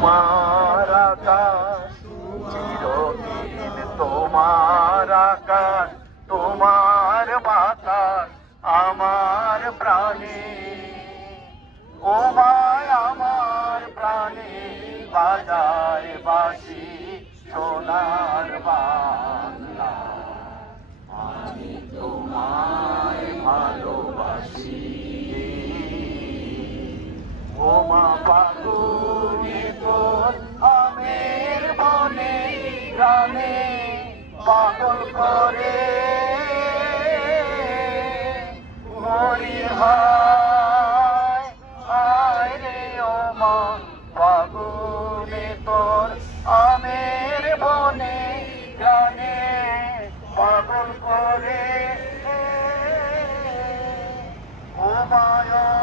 তোমার আকাশ চিরদিন, তোমার আকাশ তোমার বাতাস আমার প্রাণে। ও মায় আমার প্রাণে বাজায় বাঁশি সোনার বাংলা। আমি তোমায় ভালোবাসি। ও মা ফাগুনে তোর আমের বনে গ্রামে পাগল করে মরি হায় হায় রে। ও মা ফাগুনে তোর আমের বনে গ্রামে পাগল করে। ও মায়া